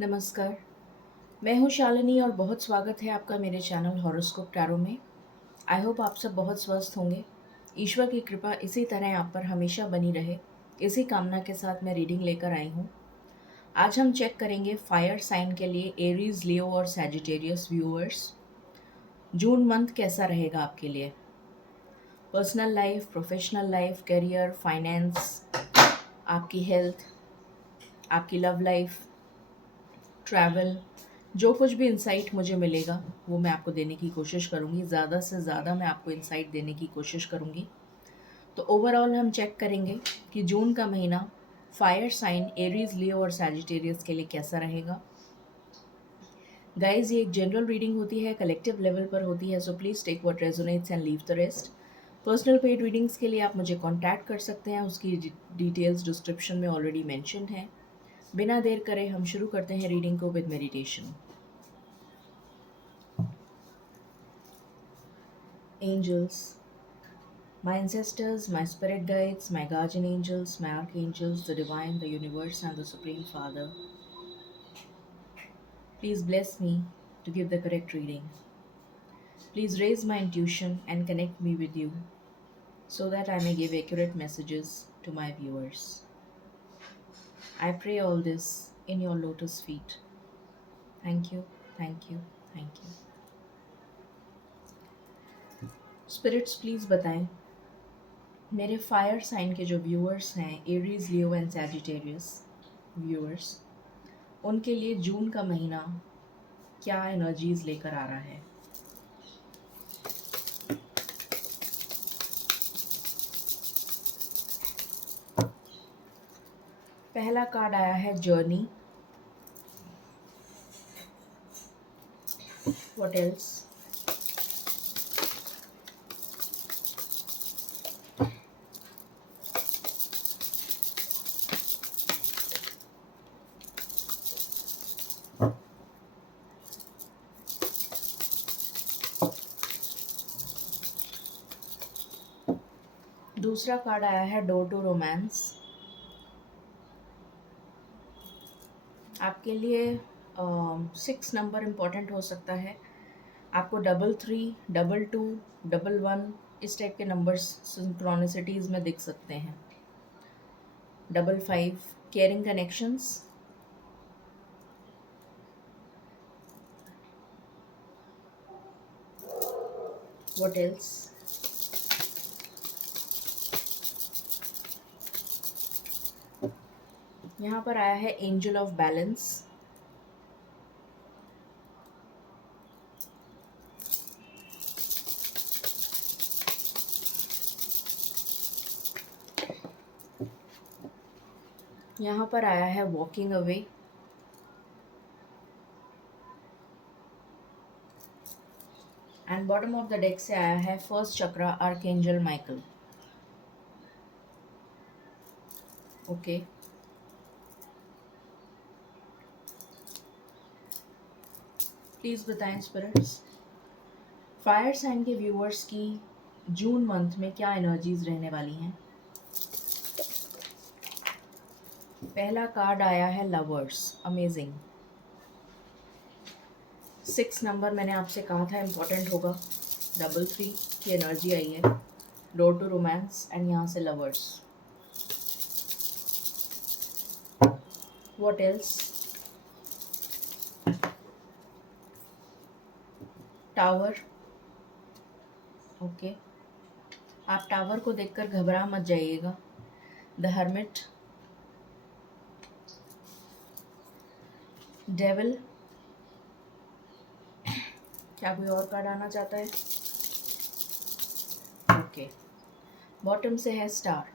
नमस्कार। मैं हूँ शालिनी और बहुत स्वागत है आपका मेरे चैनल हॉरोस्कोप टैरो में। आई होप आप सब बहुत स्वस्थ होंगे। ईश्वर की कृपा इसी तरह आप पर हमेशा बनी रहे, इसी कामना के साथ मैं रीडिंग लेकर आई हूँ। आज हम चेक करेंगे फायर साइन के लिए एरीज, लियो और सैजिटेरियस व्यूअर्स। जून मंथ कैसा रहेगा आपके लिए? Personal life, professional life, career, finance, आपकी हेल्थ, आपकी लव लाइफ, ट्रैवल, जो कुछ भी इंसाइट मुझे मिलेगा वो मैं आपको देने की कोशिश करूँगी। ज़्यादा से ज़्यादा मैं आपको इंसाइट देने की कोशिश करूँगी। तो ओवरऑल हम चेक करेंगे कि जून का महीना फायर साइन एरीज, लियो और सैजिटेरियस के लिए कैसा रहेगा। गाइज, ये एक जनरल रीडिंग होती है, कलेक्टिव लेवल पर होती है, so please take what resonates and leave the rest. Personal paid readings के लिए आप मुझे कॉन्टैक्ट कर सकते हैं, उसकी डिटेल्स डिस्क्रिप्शन में ऑलरेडी मैंशन है। बिना देर करे हम शुरू करते हैं रीडिंग को with meditation. Angels, my ancestors, my spirit guides, my guardian angels, my archangels, the divine, the universe, and the Supreme Father, please bless me to give the correct reading. Please raise my intuition and connect me with you so that I may give accurate messages to my viewers. I pray all this in your lotus feet. Thank you, thank you, thank you. Spirits, please बताएं मेरे fire sign के जो viewers हैं, Aries, Leo and Sagittarius viewers, उनके लिए जून का महीना क्या एनर्जीज लेकर आ रहा है। पहला कार्ड आया है जर्नी। What else? दूसरा कार्ड आया है डोर टू रोमांस। आपके लिए 6 नंबर इम्पॉर्टेंट हो सकता है। आपको 33, 22, 11 इस टाइप के नंबर्स सिंक्रोनिसिटीज़ में दिख सकते हैं। 55 केयरिंग कनेक्शंस। What else? यहाँ पर आया है एंजल ऑफ बैलेंस। यहाँ पर आया है walking away. And bottom of the deck से आया है first chakra, archangel Michael. Okay, please बताएं स्पिरिट्स, फायर साइन के व्यूअर्स की जून मंथ में क्या एनर्जीज रहने वाली हैं। पहला कार्ड आया है लवर्स। अमेजिंग। 6 नंबर मैंने आपसे कहा था इम्पोर्टेंट होगा। 33 की एनर्जी आई है, डोर टू रोमांस, एंड यहाँ से lovers. What else? Tower. Okay, आप टावर को देखकर घबरा मत जाइएगा। The hermit, devil. क्या कोई और कार्ड आना चाहता है? ओके, बॉटम से है स्टार।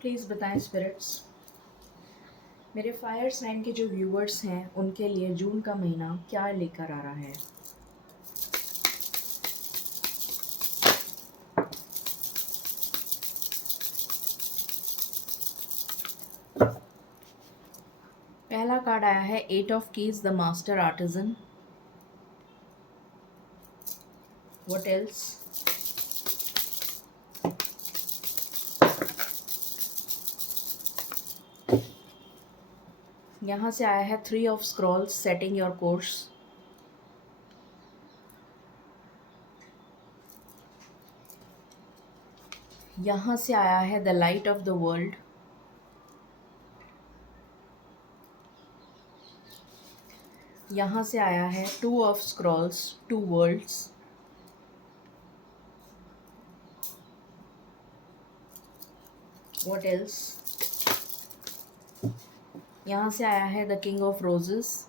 प्लीज़ बताएं स्पिरिट्स, मेरे फायर साइन के जो व्यूअर्स हैं उनके लिए जून का महीना क्या लेकर आ रहा है। पहला कार्ड आया है 8 of keys, the master artisan. What else? यहाँ से आया है 3 of scrolls, setting your course. यहाँ से आया है the light of the world. यहाँ से आया है 2 of scrolls, 2 worlds. What else? यहाँ से आया है the king of roses.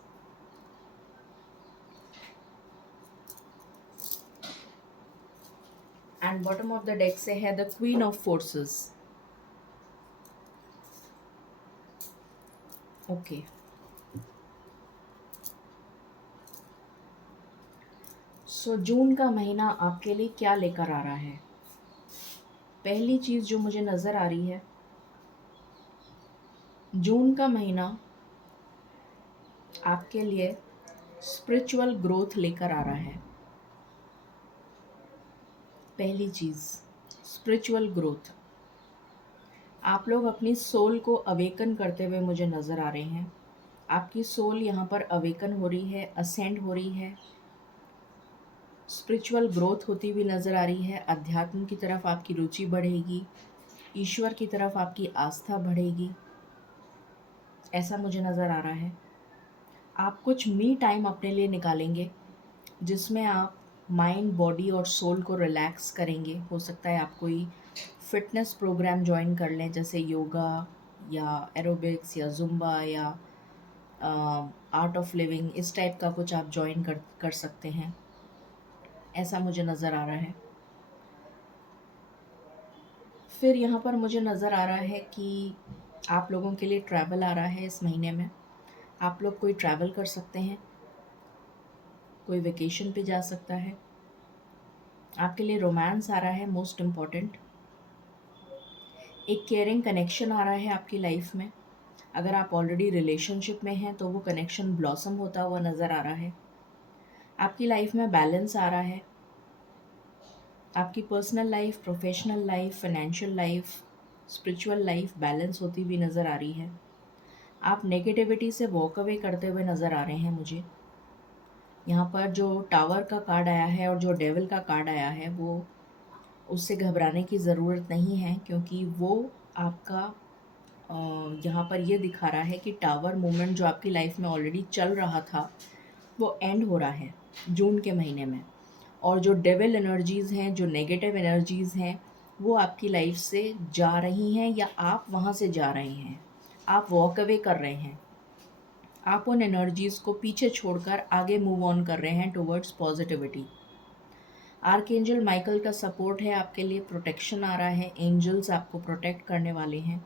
And bottom of the deck से है the queen of forces. Okay, so जून का महीना आपके लिए क्या लेकर आ रहा है? पहली चीज़ जो मुझे नज़र आ रही है, जून का महीना आपके लिए स्पिरिचुअल ग्रोथ लेकर आ रहा है। पहली चीज़, स्पिरिचुअल ग्रोथ। आप लोग अपनी सोल को अवेकन करते हुए मुझे नज़र आ रहे हैं। आपकी सोल यहाँ पर अवेकन हो रही है, असेंड हो रही है, स्पिरिचुअल ग्रोथ होती हुई नज़र आ रही है। अध्यात्म की तरफ आपकी रुचि बढ़ेगी, ईश्वर की तरफ आपकी आस्था बढ़ेगी, ऐसा मुझे नज़र आ रहा है। आप कुछ मी टाइम अपने लिए निकालेंगे जिसमें आप माइंड, बॉडी और सोल को रिलैक्स करेंगे। हो सकता है आप कोई फिटनेस प्रोग्राम ज्वाइन कर लें, जैसे योगा या एरोबिक्स या जुम्बा या आर्ट ऑफ लिविंग, इस टाइप का कुछ आप ज्वाइन कर सकते हैं, ऐसा मुझे नज़र आ रहा है। फिर यहाँ पर मुझे नज़र आ रहा है कि आप लोगों के लिए ट्रैवल आ रहा है इस महीने में। आप लोग कोई ट्रैवल कर सकते हैं, कोई वेकेशन पे जा सकता है। आपके लिए रोमांस आ रहा है, मोस्ट इम्पॉर्टेंट। एक केयरिंग कनेक्शन आ रहा है आपकी लाइफ में। अगर आप ऑलरेडी रिलेशनशिप में हैं तो वो कनेक्शन ब्लॉसम होता हुआ नज़र आ रहा है। आपकी लाइफ में बैलेंस आ रहा है। आपकी personal life, professional life, financial life, spiritual life balance होती हुई नज़र आ रही है। आप नेगेटिविटी से वॉक अवे करते हुए नज़र आ रहे हैं मुझे। यहाँ पर जो टावर का कार्ड आया है और जो डेविल का कार्ड आया है, वो उससे घबराने की ज़रूरत नहीं है, क्योंकि वो आपका यहाँ पर ये दिखा रहा है कि टावर मूवमेंट जो आपकी लाइफ में ऑलरेडी चल रहा था वो एंड हो रहा है जून के महीने में। और जो डेविल एनर्जीज़ हैं, जो नेगेटिव एनर्जीज़ हैं, वो आपकी लाइफ से जा रही हैं या आप वहाँ से जा रहे हैं। आप वॉक अवे कर रहे हैं, आप उन एनर्जीज़ को पीछे छोड़कर आगे मूव ऑन कर रहे हैं टुवर्ड्स पॉजिटिविटी। आर्कएंजल माइकल का सपोर्ट है आपके लिए, प्रोटेक्शन आ रहा है, एंजल्स आपको प्रोटेक्ट करने वाले हैं।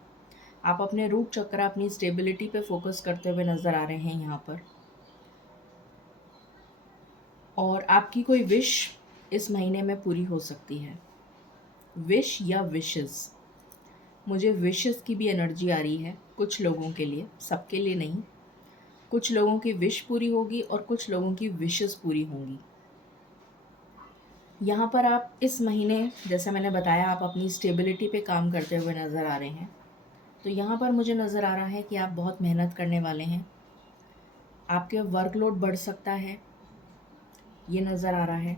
आप अपने रूट चक्र, अपनी स्टेबिलिटी पे फोकस करते हुए नज़र आ रहे हैं यहाँ पर। और आपकी कोई विश इस महीने में पूरी हो सकती है, विश या विशेस। मुझे विशेस की भी एनर्जी आ रही है कुछ लोगों के लिए, सबके लिए नहीं। कुछ लोगों की विश पूरी होगी और कुछ लोगों की विशेस पूरी होंगी। यहाँ पर आप इस महीने, जैसे मैंने बताया, आप अपनी स्टेबिलिटी पे काम करते हुए नज़र आ रहे हैं। तो यहाँ पर मुझे नज़र आ रहा है कि आप बहुत मेहनत करने वाले हैं। आपके वर्कलोड बढ़ सकता है, ये नज़र आ रहा है।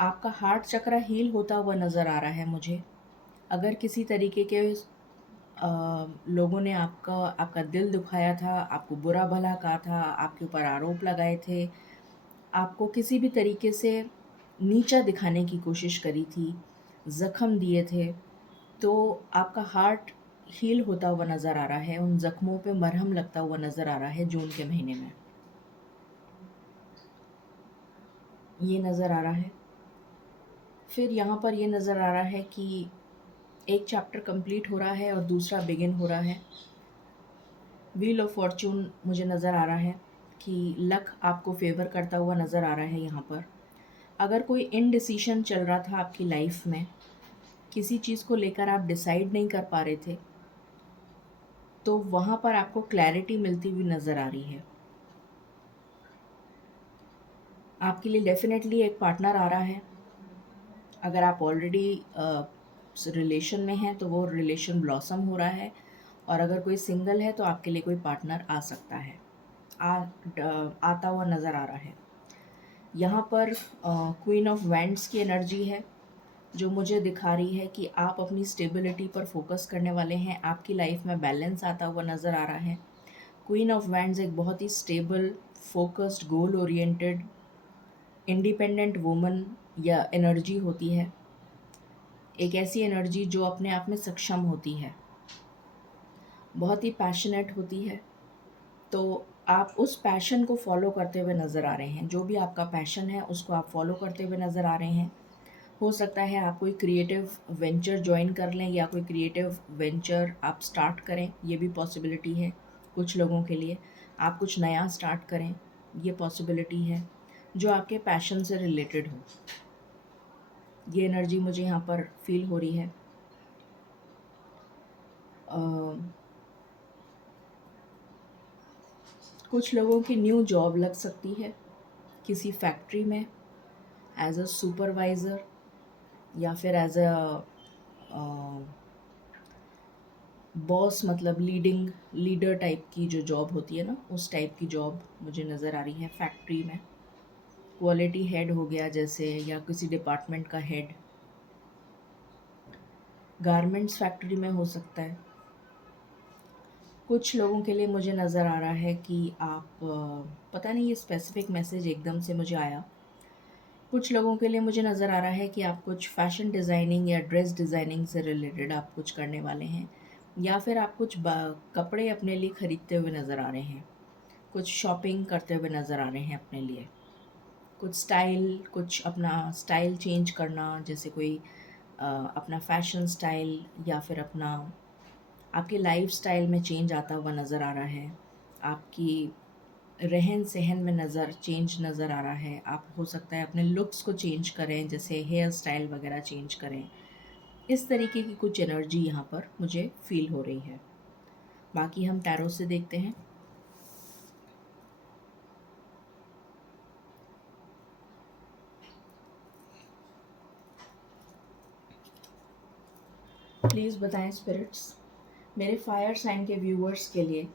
आपका हार्ट चक्र हील होता हुआ नज़र आ रहा है मुझे। अगर किसी तरीके के लोगों ने आपका दिल दुखाया था, आपको बुरा भला कहा था, आपके ऊपर आरोप लगाए थे, आपको किसी भी तरीके से नीचा दिखाने की कोशिश करी थी, ज़ख्म दिए थे, तो आपका हार्ट हील होता हुआ नज़र आ रहा है। उन ज़ख्मों पे मरहम लगता हुआ नज़र आ रहा है जून के महीने में, ये नज़र आ रहा है। फिर यहाँ पर ये नज़र आ रहा है कि एक चैप्टर कंप्लीट हो रहा है और दूसरा बिगिन हो रहा है। व्हील ऑफ फॉर्चून मुझे नज़र आ रहा है कि लक आपको फेवर करता हुआ नज़र आ रहा है यहाँ पर। अगर कोई इनडिसीशन चल रहा था आपकी लाइफ में, किसी चीज़ को लेकर आप डिसाइड नहीं कर पा रहे थे, तो वहाँ पर आपको क्लैरिटी मिलती हुई नज़र आ रही है। आपके लिए डेफिनेटली एक पार्टनर आ रहा है। अगर आप ऑलरेडी रिलेशन में हैं तो वो रिलेशन ब्लॉसम हो रहा है, और अगर कोई सिंगल है तो आपके लिए कोई पार्टनर आ सकता है, आता हुआ नज़र आ रहा है। यहाँ पर क्वीन ऑफ वैंड्स की एनर्जी है जो मुझे दिखा रही है कि आप अपनी स्टेबिलिटी पर फोकस करने वाले हैं, आपकी लाइफ में बैलेंस आता हुआ नज़र आ रहा है। क्वीन ऑफ वैंड्स एक बहुत ही stable, focused, goal oriented, independent woman या एनर्जी होती है। एक ऐसी एनर्जी जो अपने आप में सक्षम होती है, बहुत ही पैशनेट होती है। तो आप उस पैशन को फॉलो करते हुए नज़र आ रहे हैं, जो भी आपका पैशन है उसको आप फॉलो करते हुए नज़र आ रहे हैं। हो सकता है आप कोई क्रिएटिव वेंचर ज्वाइन कर लें या कोई क्रिएटिव वेंचर आप स्टार्ट करें, ये भी पॉसिबिलिटी है कुछ लोगों के लिए। आप कुछ नया स्टार्ट करें, ये पॉसिबिलिटी है जो आपके पैशन से रिलेटेड हो। ये एनर्जी मुझे यहाँ पर फील हो रही है। कुछ लोगों की न्यू जॉब लग सकती है किसी फैक्ट्री में एज अ सुपरवाइज़र या फिर एज अ बॉस, मतलब लीडर टाइप की जो जॉब होती है ना, उस टाइप की जॉब मुझे नज़र आ रही है फैक्ट्री में। क्वालिटी हेड हो गया जैसे, या किसी डिपार्टमेंट का हेड, गारमेंट्स फैक्ट्री में हो सकता है। कुछ लोगों के लिए मुझे नज़र आ रहा है कि आप पता नहीं, ये स्पेसिफिक मैसेज एकदम से मुझे आया। कुछ लोगों के लिए मुझे नज़र आ रहा है कि आप कुछ फैशन डिज़ाइनिंग या ड्रेस डिज़ाइनिंग से रिलेटेड आप कुछ करने वाले हैं, या फिर आप कुछ कपड़े अपने लिए ख़रीदते हुए नज़र आ रहे हैं, कुछ शॉपिंग करते हुए नज़र आ रहे हैं अपने लिए, कुछ अपना स्टाइल चेंज करना, जैसे कोई अपना फैशन स्टाइल या फिर अपना आपके लाइफ स्टाइल में चेंज आता हुआ नज़र आ रहा है। आपकी रहन सहन में चेंज नज़र आ रहा है। आप हो सकता है अपने लुक्स को चेंज करें, जैसे हेयर स्टाइल वगैरह चेंज करें। इस तरीके की कुछ एनर्जी यहाँ पर मुझे फील हो रही है। बाकी हम टैरो से देखते हैं। प्लीज़ बताएं स्पिरिट्स, मेरे फायर साइन के व्यूअर्स के लिए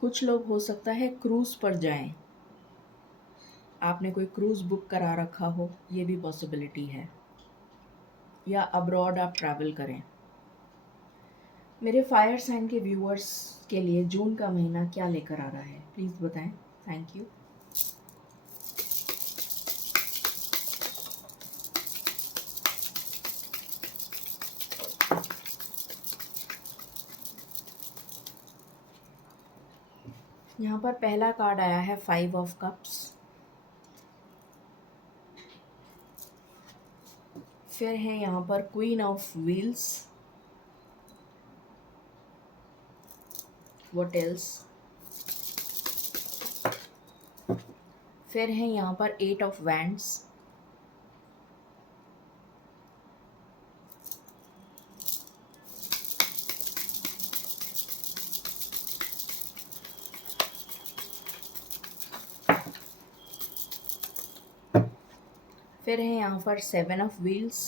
कुछ लोग हो सकता है क्रूज़ पर जाएं, आपने कोई क्रूज़ बुक करा रखा हो, ये भी पॉसिबिलिटी है, या अब्रॉड आप ट्रैवल करें। मेरे फायर साइन के व्यूअर्स के लिए जून का महीना क्या लेकर आ रहा है, प्लीज़ बताएं। Thank you. यहाँ पर पहला कार्ड आया है 5 ऑफ कप्स, फिर है यहाँ पर queen of wheels, what else, फिर है यहाँ पर 8 ऑफ वैंड्स, फिर है यहाँ पर 7 ऑफ व्हील्स,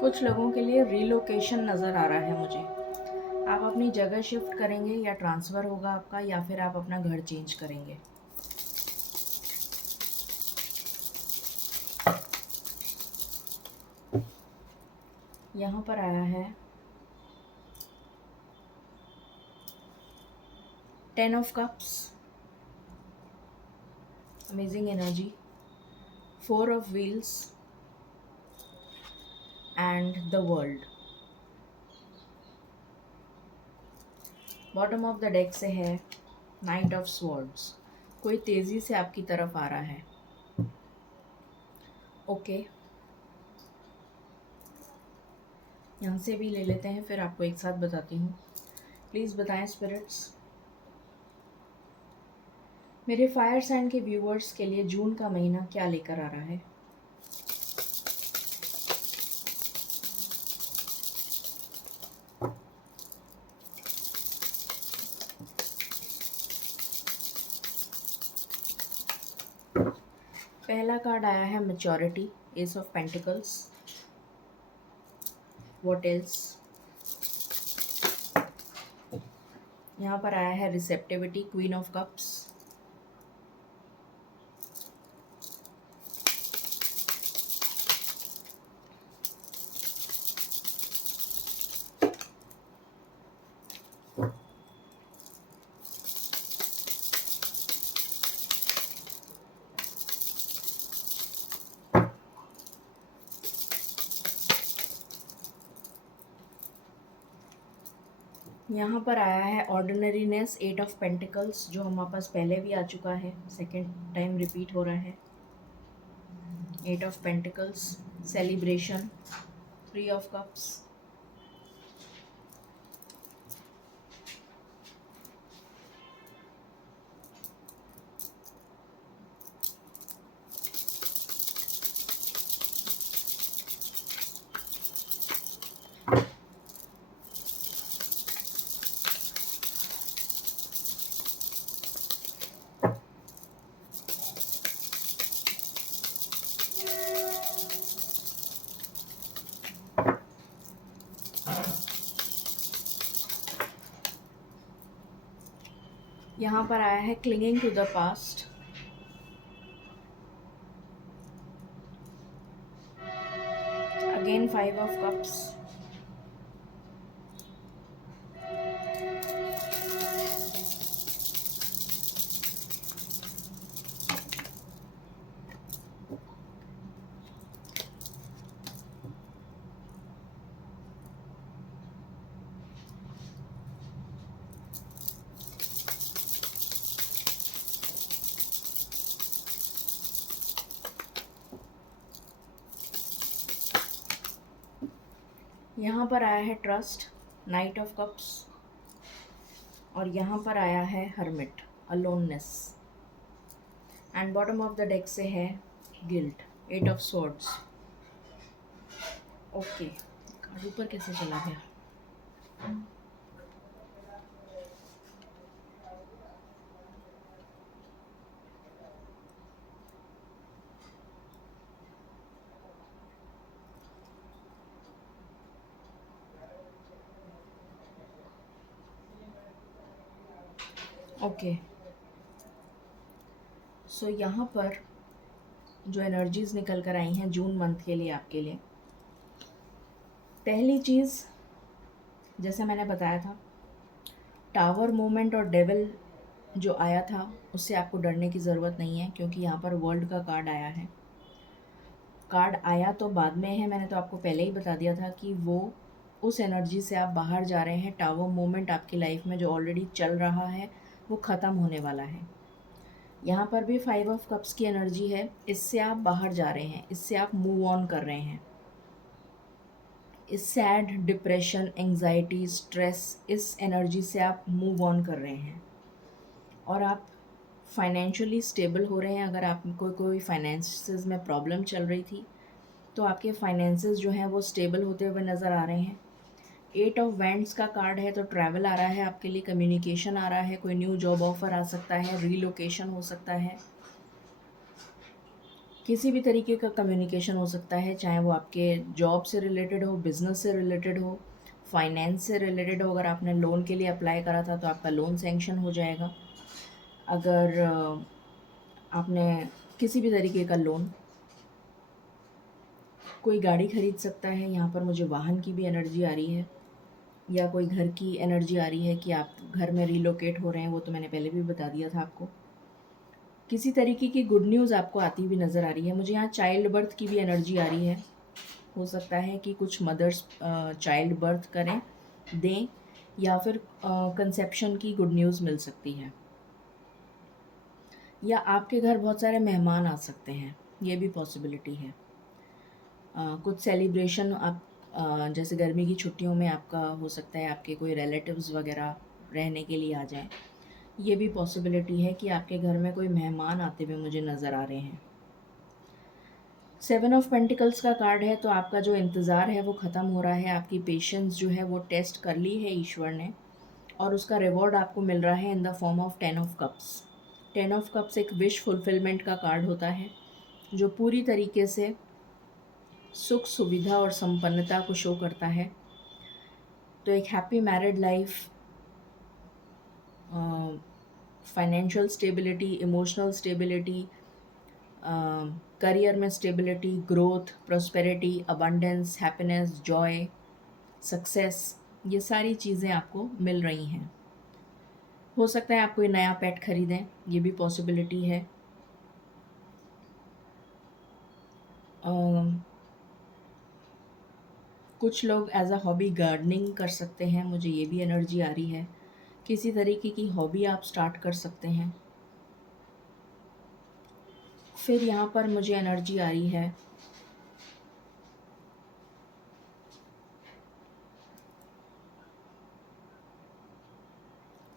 कुछ लोगों के लिए रीलोकेशन नज़र आ रहा है मुझे। आप अपनी जगह शिफ्ट करेंगे या ट्रांसफ़र होगा आपका, या फिर आप अपना घर चेंज करेंगे। यहाँ पर आया है 10 of cups, amazing energy, 4 of wheels and the world. Bottom of the deck से है नाइट ऑफ स्वॉर्ड्स, कोई तेज़ी से आपकी तरफ आ रहा है। ओके, यहाँ से भी ले लेते हैं, फिर आपको एक साथ बताती हूँ। प्लीज़ बताएं स्पिरिट्स, मेरे फायर साइन के व्यूअर्स के लिए जून का महीना क्या लेकर आ रहा है? पहला कार्ड आया है maturity, S of pentacles. What else? यहाँ पर आया है रिसेप्टिविटी, क्वीन ऑफ कप्स। यहाँ पर आया है ऑर्डिनरीनेस, एट ऑफ पेंटिकल्स, जो हमारे पास पहले भी आ चुका है, सेकेंड टाइम रिपीट हो रहा है। Eight of pentacles, celebration, three of cups. यहाँ पर आया है clinging to the past. Again five of cups. यहाँ पर आया है ट्रस्ट, नाइट ऑफ कप्स। और यहाँ पर आया है hermit, aloneness. And bottom of the deck से है guilt, eight of swords. Okay, card ऊपर कैसे चला गया? ओके, सो यहाँ पर जो एनर्जीज निकल कर आई हैं जून मंथ के लिए आपके लिए, पहली चीज़ जैसे मैंने बताया था, टावर मूवमेंट और डेविल जो आया था उससे आपको डरने की ज़रूरत नहीं है, क्योंकि यहाँ पर वर्ल्ड का कार्ड आया है। कार्ड आया तो बाद में है, मैंने तो आपको पहले ही बता दिया था कि वो उस एनर्जी से आप बाहर जा रहे हैं। टावर मूवमेंट आपकी लाइफ में जो ऑलरेडी चल रहा है वो ख़त्म होने वाला है। यहाँ पर भी फाइव ऑफ कप्स की एनर्जी है, इससे आप बाहर जा रहे हैं, इससे आप मूव ऑन कर रहे हैं। इस सैड, डिप्रेशन, एंजाइटी, स्ट्रेस, इस एनर्जी से आप मूव ऑन कर रहे हैं और आप फाइनेंशियली स्टेबल हो रहे हैं। अगर आपको कोई फाइनेंसेस में प्रॉब्लम चल रही थी तो आपके फाइनेंसेस जो हैं वो स्टेबल होते हुए नज़र आ रहे हैं। एट ऑफ वैंड्स का कार्ड है, तो ट्रैवल आ रहा है आपके लिए, कम्युनिकेशन आ रहा है, कोई न्यू जॉब ऑफर आ सकता है, रीलोकेशन हो सकता है, किसी भी तरीके का कम्युनिकेशन हो सकता है, चाहे वो आपके जॉब से रिलेटेड हो, बिज़नेस से रिलेटेड हो, फाइनेंस से रिलेटेड हो। अगर आपने लोन के लिए अप्लाई करा था तो आपका लोन सैंक्शन हो जाएगा। अगर आपने किसी भी तरीके का लोन, कोई गाड़ी खरीद सकता है, यहाँ पर मुझे वाहन की भी एनर्जी आ रही है, या कोई घर की एनर्जी आ रही है कि आप घर में रिलोकेट हो रहे हैं, वो तो मैंने पहले भी बता दिया था आपको। किसी तरीके की गुड न्यूज़ आपको आती हुई नज़र आ रही है। मुझे यहाँ चाइल्ड बर्थ की भी एनर्जी आ रही है। हो सकता है कि कुछ मदर्स चाइल्ड बर्थ करें, दें, या फिर कंसेप्शन की गुड न्यूज़ मिल सकती है, या आपके घर बहुत सारे मेहमान आ सकते हैं, ये भी पॉसिबिलिटी है। कुछ सेलिब्रेशन आप जैसे गर्मी की छुट्टियों में आपका हो सकता है आपके कोई रिलेटिव्स वगैरह रहने के लिए आ जाएं, ये भी पॉसिबिलिटी है कि आपके घर में कोई मेहमान आते हुए मुझे नज़र आ रहे हैं। 7 ऑफ पेंटिकल्स का कार्ड है, तो आपका जो इंतज़ार है वो ख़त्म हो रहा है। आपकी पेशेंस जो है वो टेस्ट कर ली है ईश्वर ने, और उसका रिवॉर्ड आपको मिल रहा है in the form of 10 of cups. 10 of cups एक विश फुलफिलमेंट का कार्ड होता है, जो पूरी तरीके से सुख सुविधा और संपन्नता को शो करता है। तो एक happy married life, financial stability, emotional stability, career में stability, growth, prosperity, abundance, happiness, joy, success, ये सारी चीज़ें आपको मिल रही हैं। हो सकता है आप कोई नया पेट खरीदें, ये भी पॉसिबिलिटी है। कुछ लोग एज अ हॉबी गार्डनिंग कर सकते हैं, मुझे ये भी एनर्जी आ रही है। किसी तरीके की हॉबी आप स्टार्ट कर सकते हैं। फिर यहाँ पर मुझे एनर्जी आ रही है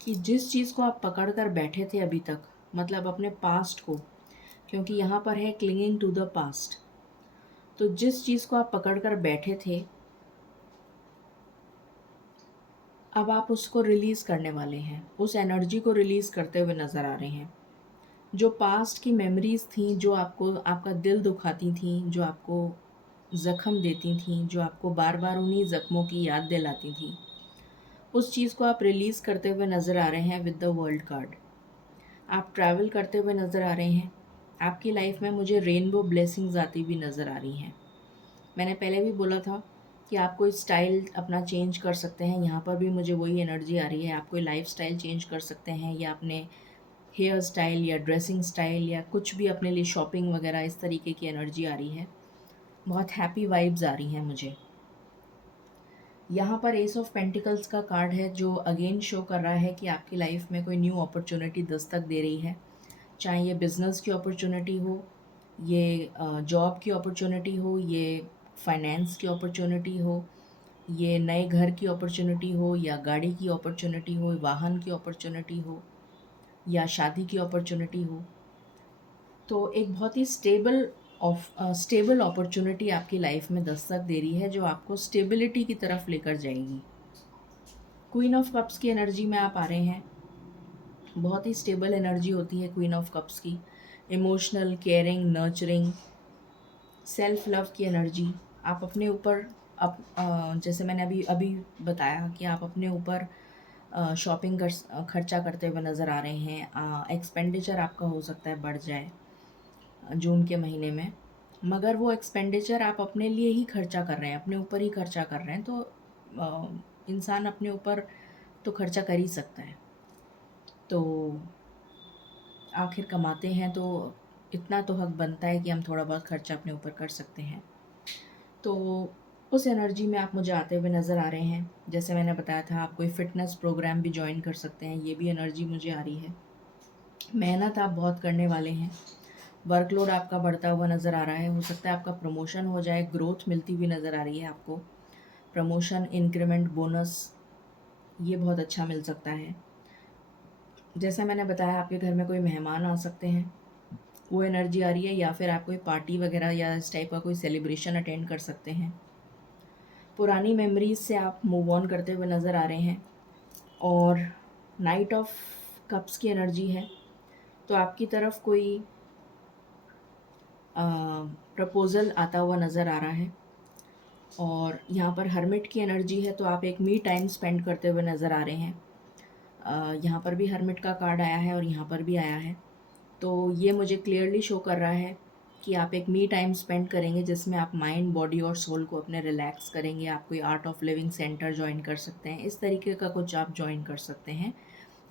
कि जिस चीज़ को आप पकड़ कर बैठे थे अभी तक, मतलब अपने पास्ट को, क्योंकि यहाँ पर है क्लिंगिंग टू द पास्ट, तो जिस चीज़ को आप पकड़ कर बैठे थे, अब आप उसको रिलीज़ करने वाले हैं, उस एनर्जी को रिलीज़ करते हुए नज़र आ रहे हैं। जो पास्ट की मेमोरीज़ थी, जो आपको आपका दिल दुखाती थी, जो आपको ज़ख्म देती थी, जो आपको बार बार उन्हीं ज़ख्मों की याद दिलाती थी, उस चीज़ को आप रिलीज़ करते हुए नज़र आ रहे हैं विद द वर्ल्ड कार्ड। आप ट्रैवल करते हुए नज़र आ रहे हैं। आपकी लाइफ में मुझे रेनबो ब्लेसिंग्स आती हुई नज़र आ रही हैं। मैंने पहले भी बोला था कि आप कोई स्टाइल अपना चेंज कर सकते हैं, यहाँ पर भी मुझे वही एनर्जी आ रही है। आप कोई लाइफ स्टाइल चेंज कर सकते हैं, या अपने हेयर स्टाइल या ड्रेसिंग स्टाइल या कुछ भी अपने लिए शॉपिंग वगैरह, इस तरीके की एनर्जी आ रही है। बहुत हैप्पी वाइब्स आ रही हैं मुझे। यहाँ पर एस ऑफ पेंटिकल्स का कार्ड है, जो अगेन शो कर रहा है कि आपकी लाइफ में कोई न्यू अपॉर्चुनिटी दस्तक दे रही है। चाहे ये बिज़नेस की अपॉर्चुनिटी हो, ये जॉब की अपॉर्चुनिटी हो, ये फाइनेंस की अपॉर्चुनिटी हो, ये नए घर की अपॉर्चुनिटी हो, या गाड़ी की अपॉर्चुनिटी हो, वाहन की अपॉर्चुनिटी हो, या शादी की अपॉर्चुनिटी हो। तो एक बहुत ही स्टेबल अपॉर्चुनिटी आपकी लाइफ में दस्तक दे रही है, जो आपको स्टेबिलिटी की तरफ लेकर जाएगी। क्वीन ऑफ कप्स की एनर्जी में आप आ रहे हैं। बहुत ही स्टेबल एनर्जी होती है क्वीन ऑफ कप्स की। Emotional, caring, nurturing, self love की एनर्जी। आप अपने ऊपर जैसे मैंने अभी अभी बताया कि आप अपने ऊपर शॉपिंग खर्चा करते हुए नज़र आ रहे हैं। एक्सपेंडिचर आपका हो सकता है बढ़ जाए जून के महीने में, मगर वो एक्सपेंडिचर आप अपने लिए ही खर्चा कर रहे हैं, अपने ऊपर ही खर्चा कर रहे हैं। तो इंसान अपने ऊपर तो खर्चा कर ही सकता है। तो आखिर कमाते हैं तो इतना तो हक बनता है कि हम थोड़ा बहुत खर्चा अपने ऊपर कर सकते हैं। तो उस एनर्जी में आप मुझे आते हुए नज़र आ रहे हैं। जैसे मैंने बताया था, आप कोई फ़िटनेस प्रोग्राम भी जॉइन कर सकते हैं, ये भी एनर्जी मुझे आ रही है। मेहनत आप बहुत करने वाले हैं। वर्कलोड आपका बढ़ता हुआ नज़र आ रहा है। हो सकता है आपका प्रमोशन हो जाए, ग्रोथ मिलती हुई नज़र आ रही है आपको। प्रमोशन, इंक्रीमेंट, बोनस, ये बहुत अच्छा मिल सकता है। जैसा मैंने बताया, आपके घर में कोई मेहमान आ सकते हैं, वो एनर्जी आ रही है। या फिर आप कोई पार्टी वगैरह या इस टाइप का कोई सेलिब्रेशन अटेंड कर सकते हैं। पुरानी मेमोरीज से आप मूव ऑन करते हुए नज़र आ रहे हैं। और नाइट ऑफ कप्स की एनर्जी है, तो आपकी तरफ कोई प्रपोज़ल आता हुआ नज़र आ रहा है। और यहाँ पर हर्मिट की एनर्जी है, तो आप एक मी टाइम स्पेंड करते हुए नज़र आ रहे हैं। यहाँ पर भी हर्मिट का कार्ड आया है और यहाँ पर भी आया है। तो ये मुझे क्लियरली शो कर रहा है कि आप एक मी टाइम स्पेंड करेंगे, जिसमें आप माइंड, बॉडी और सोल को अपने रिलैक्स करेंगे। आप कोई art of living centre join कर सकते हैं, इस तरीके का कुछ आप ज्वाइन कर सकते हैं।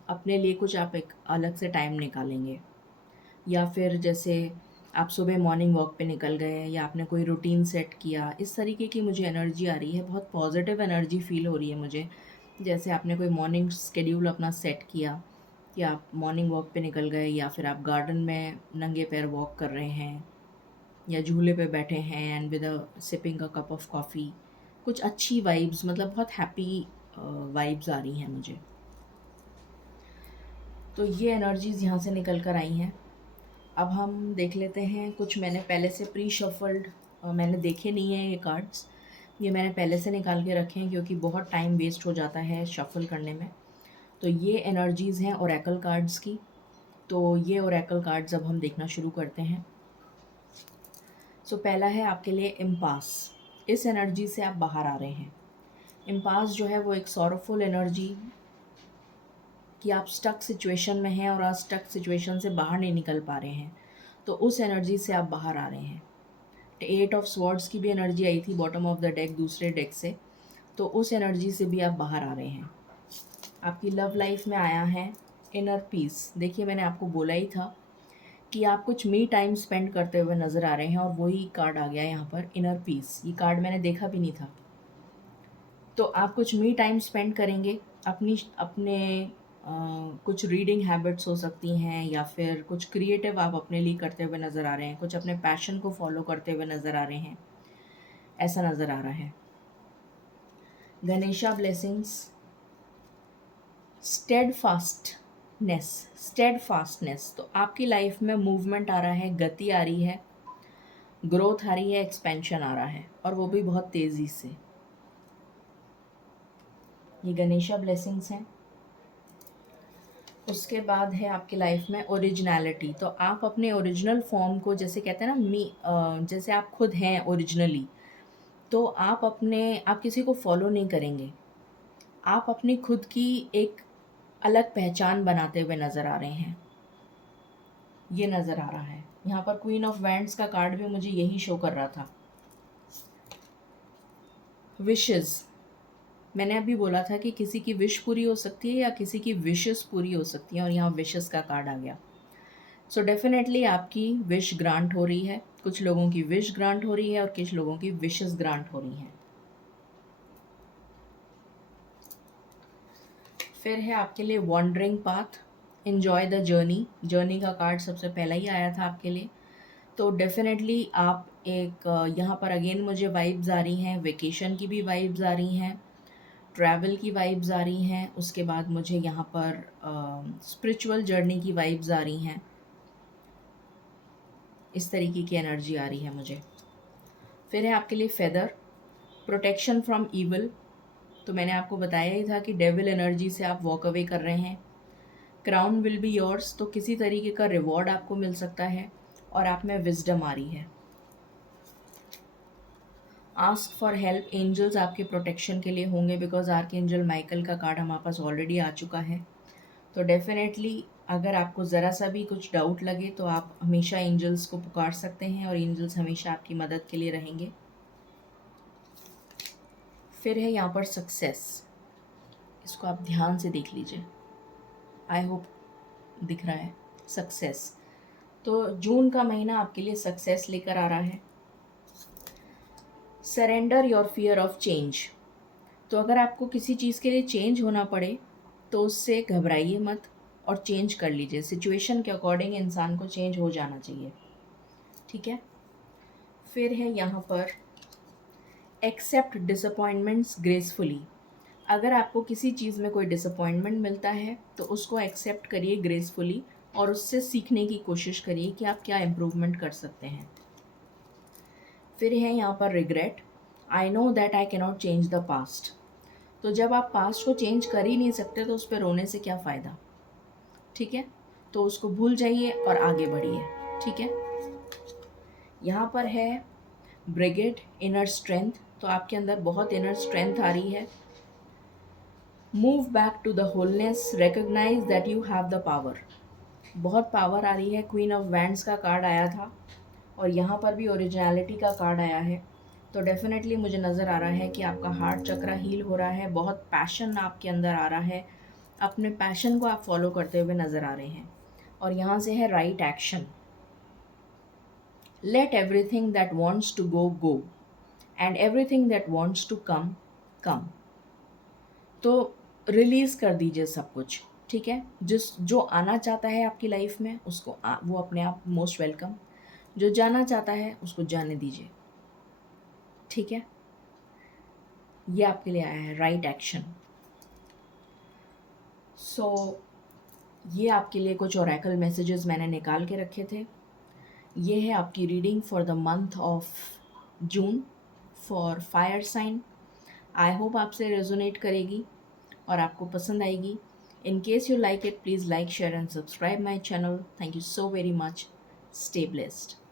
अपने लिए कुछ आप एक अलग से टाइम निकालेंगे। या फिर जैसे आप सुबह मॉर्निंग वॉक पे निकल गए, या आपने कोई रूटीन सेट किया, इस तरीके की मुझे एनर्जी आ रही है। बहुत पॉजिटिव एनर्जी फील हो रही है मुझे। जैसे आपने कोई मॉर्निंग शेड्यूल अपना सेट किया, कि आप मॉर्निंग वॉक पे निकल गए, या फिर आप गार्डन में नंगे पैर वॉक कर रहे हैं, या झूले पे बैठे हैं and with a sipping a cup of coffee. कुछ अच्छी वाइब्स, मतलब बहुत हैप्पी वाइब्स आ रही हैं मुझे। तो ये एनर्जीज़ यहाँ से निकल कर आई हैं। अब हम देख लेते हैं, कुछ मैंने पहले से प्री शफल्ड, मैंने देखे नहीं हैं ये कार्ड्स, ये मैंने पहले से निकाल के रखे हैं क्योंकि बहुत टाइम वेस्ट हो जाता है शफल करने में। तो ये एनर्जीज़ हैं ओरेकल कार्ड्स की। तो ये ओरेकल कार्ड्स अब हम देखना शुरू करते हैं। सो पहला है आपके लिए इम्पास। इस एनर्जी से आप बाहर आ रहे हैं। इम्पास जो है वो एक सॉरोफुल एनर्जी कि आप स्टक सिचुएशन में हैं और आप स्टक सिचुएशन से बाहर नहीं निकल पा रहे हैं, तो उस एनर्जी से आप बाहर आ रहे हैं। 8 ऑफ स्वॉर्ड्स की भी एनर्जी आई थी बॉटम ऑफ द डेक, दूसरे डेक से, तो उस एनर्जी से भी आप बाहर आ रहे हैं। आपकी लव लाइफ में आया है इनर पीस। देखिए मैंने आपको बोला ही था कि आप कुछ मी टाइम स्पेंड करते हुए नज़र आ रहे हैं और वही कार्ड आ गया यहाँ पर, इनर पीस। ये कार्ड मैंने देखा भी नहीं था। तो आप कुछ मी टाइम स्पेंड करेंगे अपने कुछ रीडिंग हैबिट्स हो सकती हैं, या फिर कुछ क्रिएटिव आप अपने लिए करते हुए नज़र आ रहे हैं, कुछ अपने पैशन को फॉलो करते हुए नज़र आ रहे हैं, ऐसा नज़र आ रहा है। Ganesha blessings, steadfastness. तो आपकी लाइफ में मूवमेंट आ रहा है, गति आ रही है, ग्रोथ आ रही है, एक्सपेंशन आ रहा है, और वो भी बहुत तेज़ी से। ये गणेशा ब्लेसिंग्स हैं। उसके बाद है आपकी लाइफ में ओरिजिनलिटी। तो आप अपने ओरिजिनल फॉर्म को, जैसे कहते हैं ना जैसे आप खुद हैं ओरिजिनली, तो आप किसी को फॉलो नहीं करेंगे। आप अपनी खुद की एक अलग पहचान बनाते हुए नज़र आ रहे हैं, ये नज़र आ रहा है। यहाँ पर क्वीन ऑफ वैंड्स का कार्ड भी मुझे यही शो कर रहा था। विशेज़, मैंने अभी बोला था कि किसी की विश पूरी हो सकती है या किसी की विशेस पूरी हो सकती हैं, और यहाँ विशेस का कार्ड आ गया। सो डेफिनेटली आपकी विश ग्रांट हो रही है। कुछ लोगों की विश ग्रांट हो रही है और कुछ लोगों की विशेस ग्रांट हो रही हैं। फिर है आपके लिए wandering path, enjoy the journey. Journey का कार्ड सबसे पहला ही आया था आपके लिए। तो डेफिनेटली आप एक यहाँ पर अगेन मुझे वाइब्स आ रही हैं, वेकेशन की भी वाइब्स आ रही हैं, ट्रैवल की वाइब्स आ रही हैं। उसके बाद मुझे यहाँ पर स्पिरिचुअल जर्नी की वाइब्स आ रही हैं। इस तरीके की एनर्जी आ रही है मुझे। फिर है आपके लिए फेदर, प्रोटेक्शन फ्रॉम ईविल। तो मैंने आपको बताया ही था कि डेविल एनर्जी से आप वॉक अवे कर रहे हैं। क्राउन विल बी योर्स, तो किसी तरीके का रिवॉर्ड आपको मिल सकता है, और आप में विजडम आ रही है। आस्क फॉर हेल्प, एंजल्स आपके प्रोटेक्शन के लिए होंगे, बिकॉज आर्कएंजल माइकल का कार्ड हमारे पास ऑलरेडी आ चुका है। तो डेफिनेटली अगर आपको ज़रा सा भी कुछ डाउट लगे तो आप हमेशा एंजल्स को पुकार सकते हैं, और एंजल्स हमेशा आपकी मदद के लिए रहेंगे। फिर है यहाँ पर सक्सेस। इसको आप ध्यान से देख लीजिए, आई होप दिख रहा है सक्सेस। तो जून का महीना आपके लिए सक्सेस लेकर आ रहा है। Surrender your fear of change. तो अगर आपको किसी चीज़ के लिए चेंज होना पड़े तो उससे घबराइए मत और चेंज कर लीजिए। सिचुएशन के अकॉर्डिंग इंसान को चेंज हो जाना चाहिए, ठीक है। फिर है यहाँ पर एक्सेप्ट डिसअपॉइंटमेंट्स ग्रेसफुली। अगर आपको किसी चीज़ में कोई डिसअपॉइंटमेंट मिलता है तो उसको एक्सेप्ट करिए ग्रेसफुली, और उससे सीखने की कोशिश करिए कि आप क्या इम्प्रूवमेंट कर सकते हैं। फिर है यहाँ पर regret. I know that I cannot change the past. तो जब आप पास्ट को चेंज कर ही नहीं सकते तो उस पर रोने से क्या फ़ायदा, ठीक है। तो उसको भूल जाइए और आगे बढ़िए, ठीक है। यहाँ पर है ब्रिगेड, इनर स्ट्रेंथ। तो आपके अंदर बहुत इनर स्ट्रेंथ आ रही है। Move back to the wholeness, recognize that you have the power. बहुत पावर आ रही है। क्वीन ऑफ वैंड्स का कार्ड आया था, और यहाँ पर भी ओरिजिनलिटी का कार्ड आया है। तो डेफिनेटली मुझे नज़र आ रहा है कि आपका हार्ट चक्र हील हो रहा है, बहुत पैशन आपके अंदर आ रहा है, अपने पैशन को आप फॉलो करते हुए नज़र आ रहे हैं। और यहाँ से है right action. Let everything that wants to go go, and everything that wants to come come. तो रिलीज़ कर दीजिए सब कुछ, ठीक है। जो आना चाहता है आपकी लाइफ में उसको वो अपने आप मोस्ट वेलकम। जो जाना चाहता है उसको जाने दीजिए, ठीक है। ये आपके लिए आया है राइट एक्शन। सो ये आपके लिए कुछ ओरेकल मैसेजेस मैंने निकाल के रखे थे। ये है आपकी reading for the month of June for fire sign. I hope आपसे रेजोनेट करेगी और आपको पसंद आएगी। In case you like it, please like, share and subscribe my channel. Thank you so very much. Stay blessed.